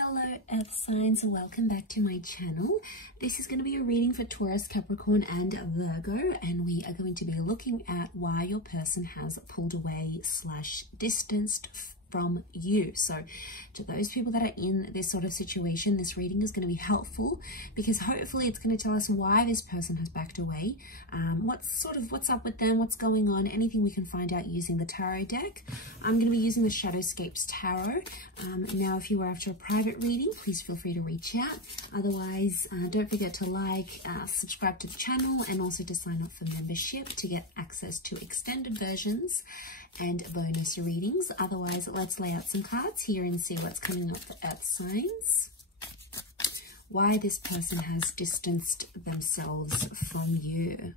Hello Earth signs, welcome back to my channel. This is going to be a reading for Taurus, Capricorn and Virgo, and we are going to be looking at why your person has pulled away / distanced from you. So to those people that are in this sort of situation, this reading is going to be helpful because hopefully it's going to tell us why this person has backed away, what's up with them, what's going on, anything we can find out using the tarot deck. I'm going to be using the Shadowscapes Tarot. Now if you are after a private reading, please feel free to reach out. Otherwise, don't forget to like, subscribe to the channel, and also to sign up for membership to get access to extended versions and bonus readings. Otherwise, let's lay out some cards here and see what's coming up for Earth signs. Why this person has distanced themselves from you.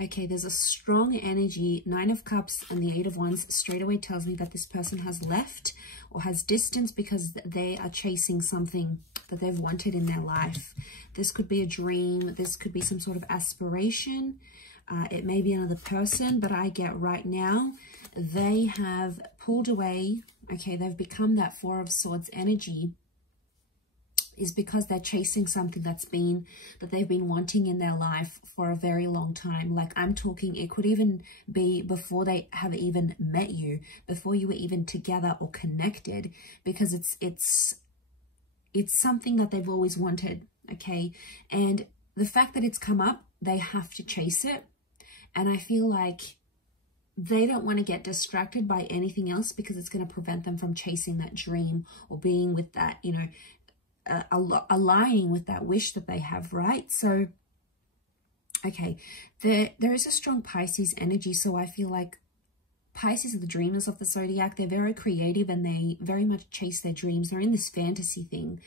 Okay, there's a strong energy. 9 of Cups and the 8 of Wands straight away tells me that this person has left or has distanced because they are chasing something that they've wanted in their life. This could be a dream. This could be some sort of aspiration. It may be another person, but I get right now they have pulled away. Okay, they've become that 4 of Swords energy is because they're chasing something that they've been wanting in their life for a very long time. Like I'm talking, it could even be before they have even met you, before you were even together or connected, because it's something that they've always wanted. Okay, and the fact that it's come up, they have to chase it, and I feel like they don't want to get distracted by anything else because it's going to prevent them from chasing that dream or being with that, you know, aligning with that wish that they have, right? So okay, there is a strong Pisces energy, so I feel like Pisces are the dreamers of the zodiac. They're very creative and they very much chase their dreams. They're in this fantasy thing,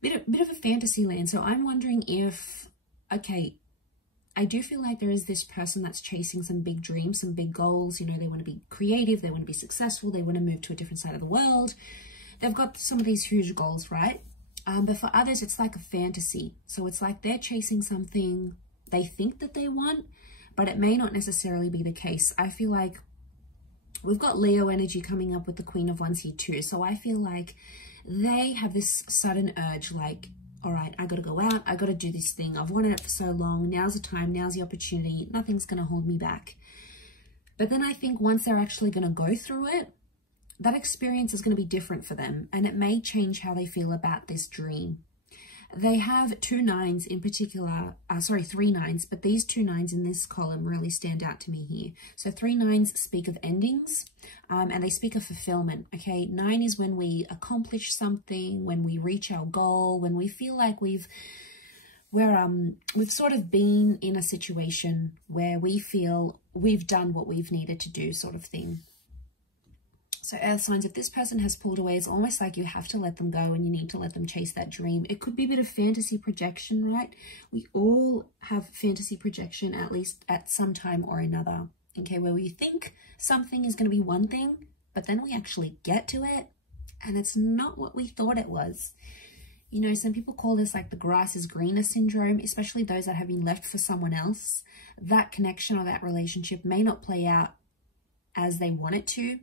bit of a fantasy land. So I'm wondering if, okay, I do feel like there is this person that's chasing some big dreams, some big goals. You know, they want to be creative, they want to be successful, they want to move to a different side of the world. They've got some of these huge goals, right? But for others, it's like a fantasy. So it's like they're chasing something they think that they want, but it may not necessarily be the case. I feel like we've got Leo energy coming up with the Queen of Wands here too. So I feel like they have this sudden urge, like, all right, I got to go out. I got to do this thing. I've wanted it for so long. Now's the time. Now's the opportunity. Nothing's going to hold me back. But then I think once they're actually going to go through it, that experience is going to be different for them, and it may change how they feel about this dream. They have 2 9s in particular, 3 9s, but these 2 9s in this column really stand out to me here. So 3 9s speak of endings, and they speak of fulfillment. Okay, 9 is when we accomplish something, when we reach our goal, when we feel like we've sort of been in a situation where we feel we've done what we've needed to do, sort of thing. So Earth signs, if this person has pulled away, it's almost like you have to let them go and you need to let them chase that dream. It could be a bit of fantasy projection, right? We all have fantasy projection, at least at some time or another. Okay, where we think something is going to be one thing, but then we actually get to it and it's not what we thought it was. You know, some people call this like the grass is greener syndrome, especially those that have been left for someone else. That connection or that relationship may not play out as they want it to.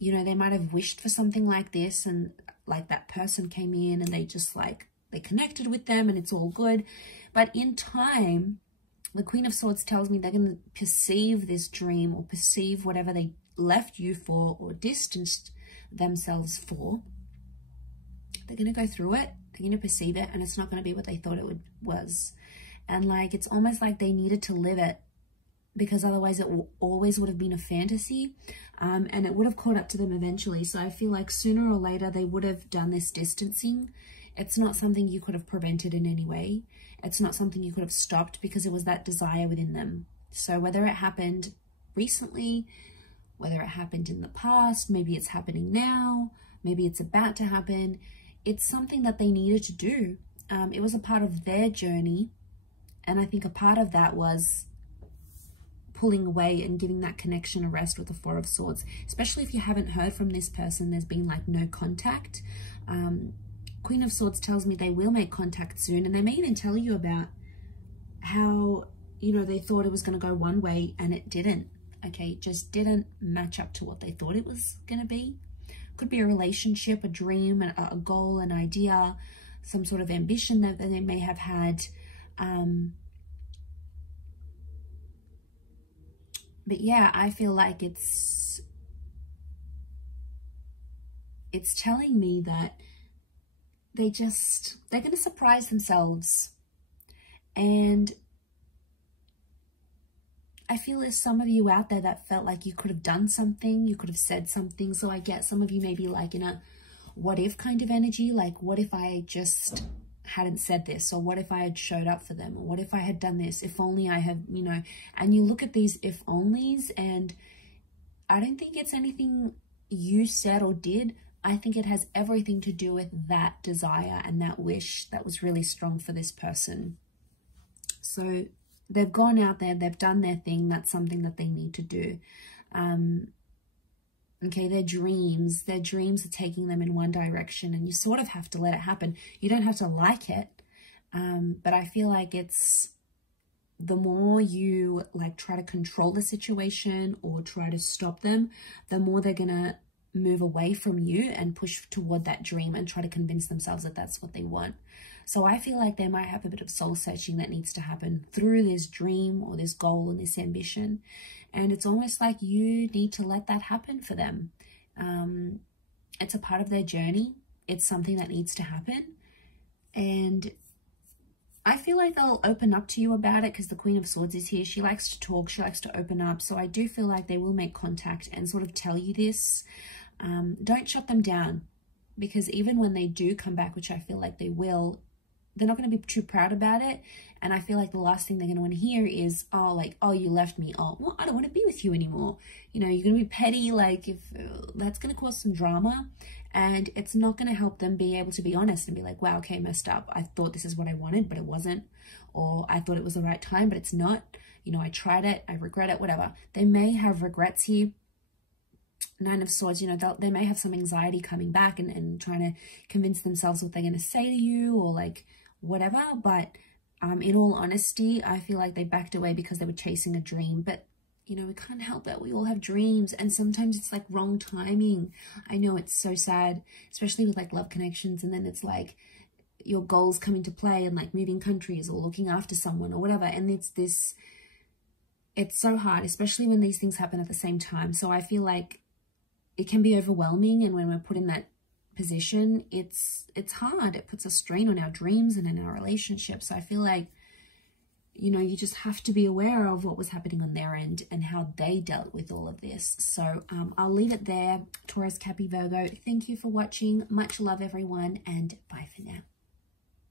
You know, they might have wished for something like this, and like that person came in and they just like, they connected with them and it's all good. But in time, the Queen of Swords tells me they're going to perceive this dream or perceive whatever they left you for or distanced themselves for. They're going to go through it. They're going to perceive it, and it's not going to be what they thought it was. And like, it's almost like they needed to live it, because otherwise it always would have been a fantasy, and it would have caught up to them eventually. So I feel like sooner or later they would have done this distancing. It's not something you could have prevented in any way. It's not something you could have stopped because it was that desire within them. So whether it happened recently, whether it happened in the past, maybe it's happening now, maybe it's about to happen, it's something that they needed to do. It was a part of their journey, and I think a part of that was pulling away and giving that connection a rest with the 4 of Swords, especially if you haven't heard from this person. There's been like no contact. Queen of Swords tells me they will make contact soon, and they may even tell you about how, you know, they thought it was going to go one way and it didn't. okay, just didn't match up to what they thought it was going to be. Could be a relationship, a dream, a goal, an idea, some sort of ambition that they may have had. But yeah, I feel like it's telling me that they're going to surprise themselves. And I feel there's some of you out there that felt like you could have done something, you could have said something. So I get some of you maybe like in a what if kind of energy, like what if I just hadn't said this, or what if I had showed up for them, or what if I had done this, if only I had, you know. And you look at these if onlys, and I don't think it's anything you said or did. I think it has everything to do with that desire and that wish that was really strong for this person. So they've gone out there, they've done their thing. That's something that they need to do. Okay, their dreams are taking them in one direction, and you sort of have to let it happen. You don't have to like it, but I feel like it's the more you like try to control the situation or try to stop them, the more they're gonna move away from you and push toward that dream and try to convince themselves that that's what they want. So I feel like they might have a bit of soul searching that needs to happen through this dream or this goal and this ambition. And it's almost like you need to let that happen for them. It's a part of their journey. It's something that needs to happen. And I feel like they'll open up to you about it because the Queen of Swords is here. She likes to talk. She likes to open up. So I do feel like they will make contact and sort of tell you this. Don't shut them down, because even when they do come back, which I feel like they will, they're not going to be too proud about it. And I feel like the last thing they're going to want to hear is, oh, like, oh, you left me. Oh, well, I don't want to be with you anymore. You know, you're going to be petty. Like, if that's going to cause some drama, and it's not going to help them be able to be honest and be like, wow, okay, messed up. I thought this is what I wanted, but it wasn't. Or I thought it was the right time, but it's not. You know, I tried it. I regret it, whatever. They may have regrets here. Nine of Swords, you know, they may have some anxiety coming back and trying to convince themselves what they're going to say to you or like whatever. But in all honesty, I feel like they backed away because they were chasing a dream. But, you know, we can't help it. We all have dreams, and sometimes it's like wrong timing. I know it's so sad, especially with like love connections. And then it's like your goals come into play and like moving countries or looking after someone or whatever. And it's so hard, especially when these things happen at the same time. So I feel like it can be overwhelming, and when we're put in that position, it's hard. It puts a strain on our dreams and in our relationships. So I feel like, you know, you just have to be aware of what was happening on their end and how they dealt with all of this. So I'll leave it there. Taurus, Cappy, Virgo, thank you for watching. Much love, everyone, and bye for now.